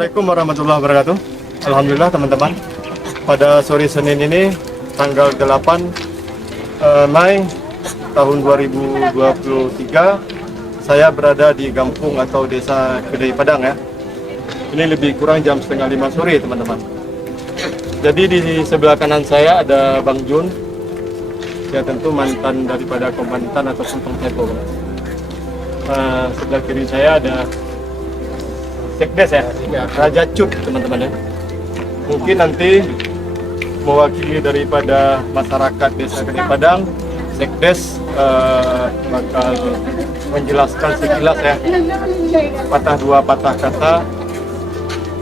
Assalamualaikum warahmatullahi wabarakatuh. Alhamdulillah teman-teman, pada sore Senin ini tanggal 8 Mei tahun 2023 saya berada di Gampung atau Desa Kedai Padang ya. Ini lebih kurang jam setengah 5 sore teman-teman. Jadi di sebelah kanan saya ada Bang Jun, ya tentu mantan daripada komandan atau pengtepo. Sebelah kiri saya ada Sekdes ya, Raja Cut teman-teman ya. Mungkin nanti mewakili daripada masyarakat Desa Kedai Padang, Sekdes bakal menjelaskan sekilas ya, patah dua patah kata,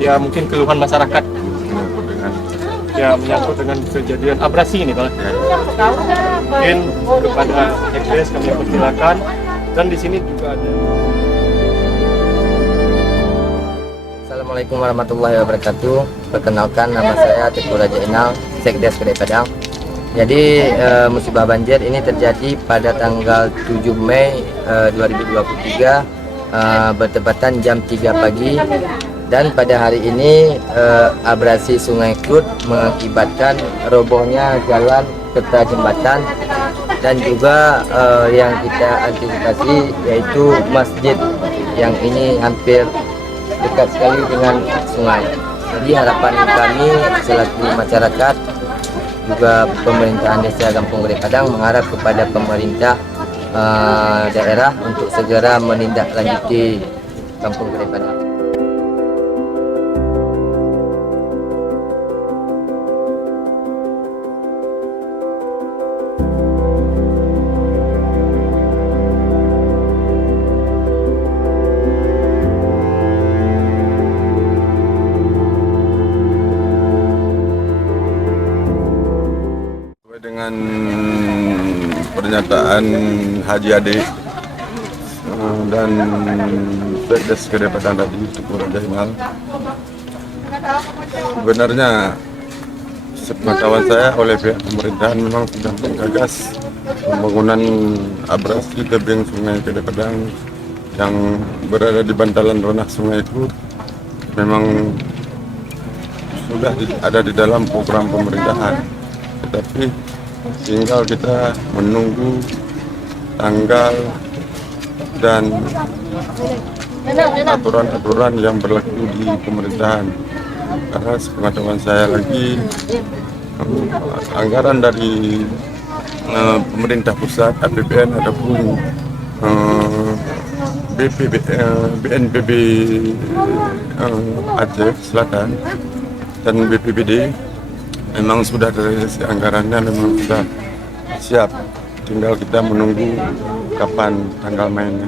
ya mungkin keluhan masyarakat ya menyangkut dengan kejadian abrasi ini Bang. Mungkin kepada Sekdes kami persilakan, dan di sini juga ada. Assalamualaikum warahmatullahi wabarakatuh. Perkenalkan, nama saya Teguh Raja Inal, Sekdes Kedai Padang. Jadi musibah banjir ini terjadi pada tanggal 7 Mei 2023 bertepatan jam 3 pagi, dan pada hari ini abrasi Sungai Klut mengakibatkan robohnya jalan serta jembatan, dan juga yang kita antisipasi yaitu masjid yang ini hampir dekat sekali dengan sungai. Jadi harapan kami selaku masyarakat juga pemerintahan Desa Gampung Kedai Padang mengharap kepada pemerintah daerah untuk segera menindaklanjuti Kampung Kedai Padang. Dengan pernyataan Haji Ade dan Sekdes Kedai Padang tadi, Teguh Raja Inal, sebenarnya sepengetahuan saya oleh pihak pemerintahan memang sudah menggagas pembangunan abrasi tebing Sungai Kedai Padang yang berada di bantalan ranah sungai itu, memang sudah ada di dalam program pemerintahan. Tetapi tinggal kita menunggu tanggal dan aturan-aturan yang berlaku di pemerintahan. Karena sepengetahuan saya lagi, anggaran dari pemerintah pusat, APBN ataupun BNPB Aceh Selatan dan BPBD memang sudah terrealisasi, anggarannya memang sudah siap, tinggal kita menunggu kapan tanggal mainnya.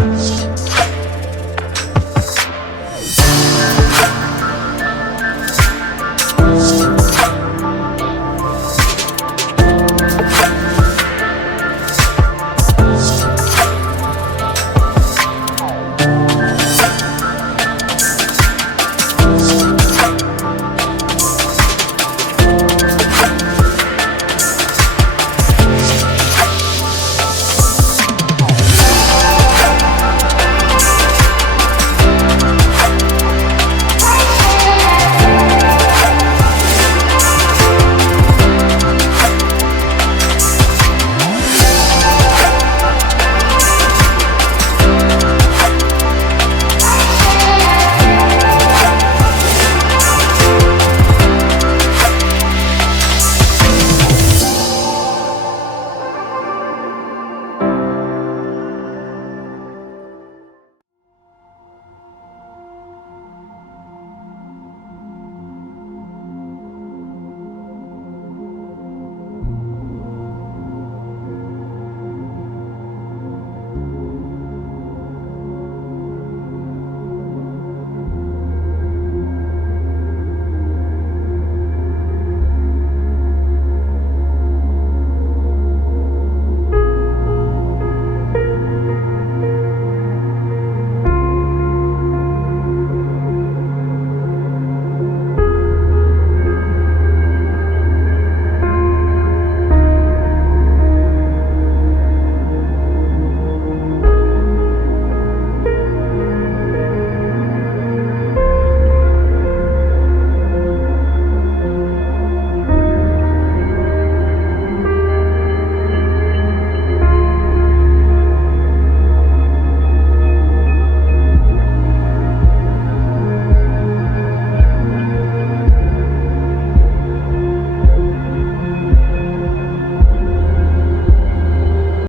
Padang.